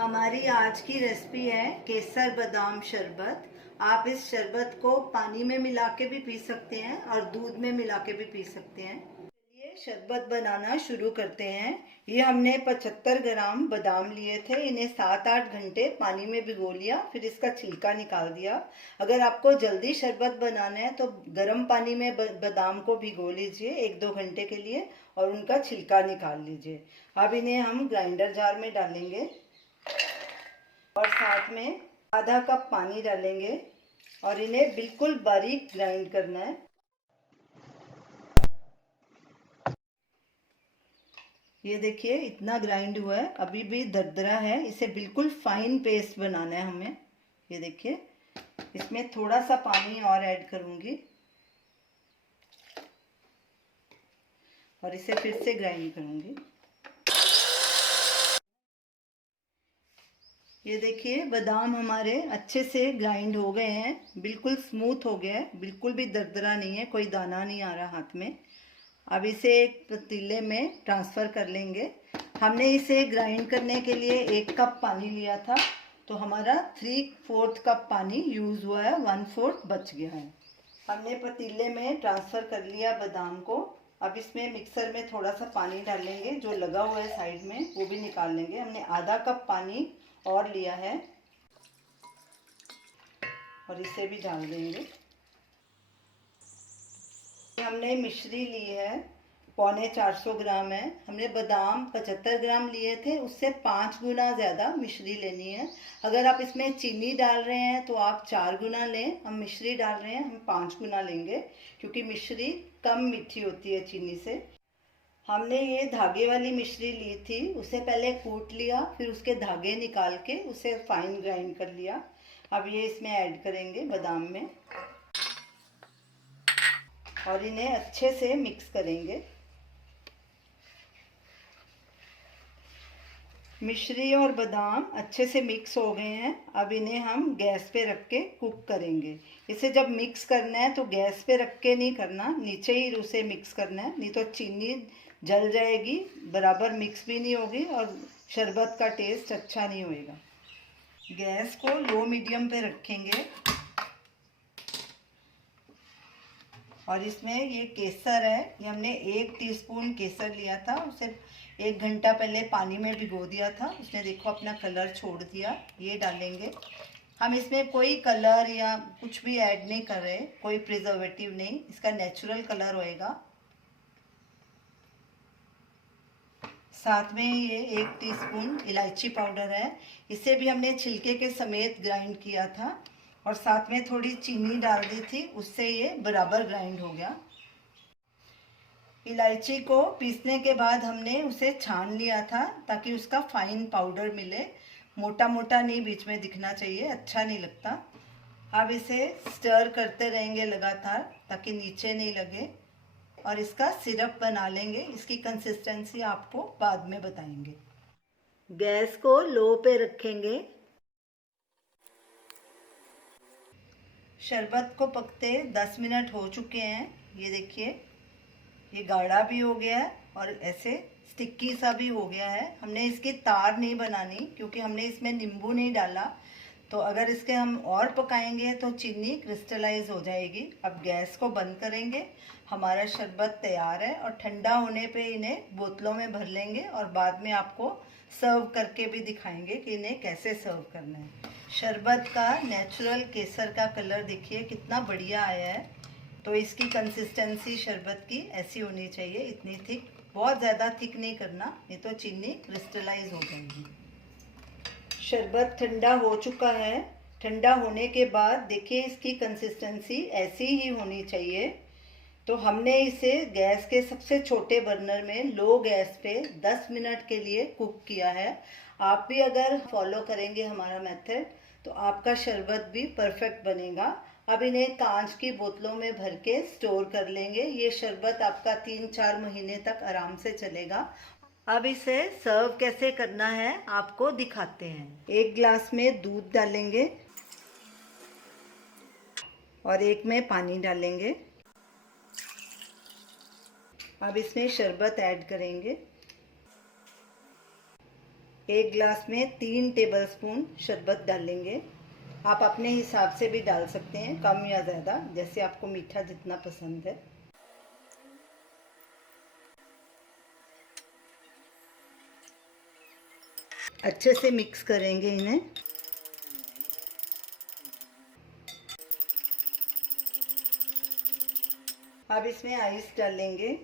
हमारी आज की रेसिपी है केसर बादाम शरबत। आप इस शरबत को पानी में मिला के भी पी सकते हैं और दूध में मिला के भी पी सकते हैं। चलिए शरबत बनाना शुरू करते हैं। ये हमने 75 ग्राम बादाम लिए थे। इन्हें 7-8 घंटे पानी में भिगो लिया, फिर इसका छिलका निकाल दिया। अगर आपको जल्दी शरबत बनाना है तो गर्म पानी में बादाम को भिगो लीजिए 1-2 घंटे के लिए और उनका छिलका निकाल लीजिए। अब इन्हें हम ग्राइंडर जार में डालेंगे और साथ में आधा कप पानी डालेंगे और इन्हें बिल्कुल बारीक ग्राइंड करना है। ये देखिए इतना ग्राइंड हुआ है, अभी भी दरदरा है। इसे बिल्कुल फाइन पेस्ट बनाना है हमें। ये देखिए इसमें थोड़ा सा पानी और ऐड करूंगी और इसे फिर से ग्राइंड करूंगी। ये देखिए बादाम हमारे अच्छे से ग्राइंड हो गए हैं, बिल्कुल स्मूथ हो गया है, बिल्कुल भी दरदरा नहीं है, कोई दाना नहीं आ रहा हाथ में। अब इसे एक पतीले में ट्रांसफ़र कर लेंगे। हमने इसे ग्राइंड करने के लिए 1 कप पानी लिया था, तो हमारा 3/4 कप पानी यूज़ हुआ है, 1/4 बच गया है। हमने पतीले में ट्रांसफ़र कर लिया बादाम को। अब इसमें मिक्सर में थोड़ा सा पानी डालेंगे, जो लगा हुआ है साइड में वो भी निकाल लेंगे। हमने आधा कप पानी और लिया है और इसे भी डाल देंगे। हमने मिश्री ली है, 450 ग्राम है। हमने बादाम 75 ग्राम लिए थे, उससे 5 गुना ज़्यादा मिश्री लेनी है। अगर आप इसमें चीनी डाल रहे हैं तो आप 4 गुना लें। हम मिश्री डाल रहे हैं, हम 5 गुना लेंगे क्योंकि मिश्री कम मीठी होती है चीनी से। हमने ये धागे वाली मिश्री ली थी, उसे पहले कूट लिया, फिर उसके धागे निकाल के उसे फाइन ग्राइंड कर लिया। अब ये इसमें ऐड करेंगे बादाम में और इन्हें अच्छे से मिक्स करेंगे। मिश्री और बादाम अच्छे से मिक्स हो गए हैं। अब इन्हें हम गैस पे रख के कुक करेंगे। इसे जब मिक्स करना है तो गैस पे रख के नहीं करना, नीचे ही उसे मिक्स करना है, नहीं तो चीनी जल जाएगी, बराबर मिक्स भी नहीं होगी और शरबत का टेस्ट अच्छा नहीं होएगा। गैस को लो मीडियम पे रखेंगे और इसमें ये केसर है, ये हमने 1 टीस्पून केसर लिया था, उसे 1 घंटा पहले पानी में भिगो दिया था, उसने देखो अपना कलर छोड़ दिया। ये डालेंगे। हम इसमें कोई कलर या कुछ भी ऐड नहीं कर रहे, कोई प्रिजर्वेटिव नहीं, इसका नेचुरल कलर होएगा। साथ में ये 1 टीस्पून इलायची पाउडर है, इसे भी हमने छिलके के समेत ग्राइंड किया था और साथ में थोड़ी चीनी डाल दी थी, उससे ये बराबर ग्राइंड हो गया। इलायची को पीसने के बाद हमने उसे छान लिया था ताकि उसका फाइन पाउडर मिले। मोटा मोटा नहीं बीच में दिखना चाहिए, अच्छा नहीं लगता। अब इसे स्टर करते रहेंगे लगातार ताकि नीचे नहीं लगे और इसका सिरप बना लेंगे। इसकी कंसिस्टेंसी आपको बाद में बताएंगे। गैस को लो पे रखेंगे। शरबत को पकते 10 मिनट हो चुके हैं। ये देखिए ये गाढ़ा भी हो गया है और ऐसे स्टिक्की सा भी हो गया है। हमने इसकी तार नहीं बनानी क्योंकि हमने इसमें नींबू नहीं डाला, तो अगर इसके हम और पकाएंगे तो चीनी क्रिस्टलाइज हो जाएगी। अब गैस को बंद करेंगे। हमारा शरबत तैयार है और ठंडा होने पे इन्हें बोतलों में भर लेंगे और बाद में आपको सर्व करके भी दिखाएंगे कि इन्हें कैसे सर्व करना है। शरबत का नेचुरल केसर का कलर देखिए कितना बढ़िया आया है। तो इसकी कंसिस्टेंसी शरबत की ऐसी होनी चाहिए, इतनी थिक, बहुत ज़्यादा थिक नहीं करना, नहीं तो चीनी क्रिस्टलाइज हो जाएगी। शरबत ठंडा हो चुका है। ठंडा होने के बाद देखिए इसकी कंसिस्टेंसी ऐसी ही होनी चाहिए। तो हमने इसे गैस के सबसे छोटे बर्नर में लो गैस पे 10 मिनट के लिए कुक किया है। आप भी अगर फॉलो करेंगे हमारा मेथड तो आपका शरबत भी परफेक्ट बनेगा। अब इन्हें कांच की बोतलों में भर के स्टोर कर लेंगे। ये शरबत आपका 3-4 महीने तक आराम से चलेगा। अब इसे सर्व कैसे करना है आपको दिखाते हैं। 1 ग्लास में दूध डालेंगे और 1 में पानी डालेंगे। अब इसमें शरबत ऐड करेंगे। एक ग्लास में 3 टेबलस्पून शरबत डालेंगे। आप अपने हिसाब से भी डाल सकते हैं, कम या ज़्यादा, जैसे आपको मीठा जितना पसंद है। अच्छे से मिक्स करेंगे इन्हें। अब इसमें आइस डालेंगे।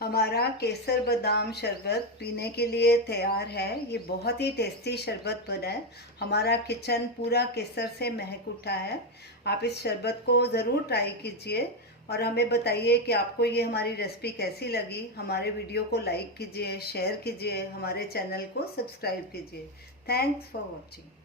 हमारा केसर बादाम शरबत पीने के लिए तैयार है। ये बहुत ही टेस्टी शरबत बना है। हमारा किचन पूरा केसर से महक उठा है। आप इस शरबत को ज़रूर ट्राई कीजिए और हमें बताइए कि आपको ये हमारी रेसिपी कैसी लगी। हमारे वीडियो को लाइक कीजिए, शेयर कीजिए, हमारे चैनल को सब्सक्राइब कीजिए। Thanks for watching.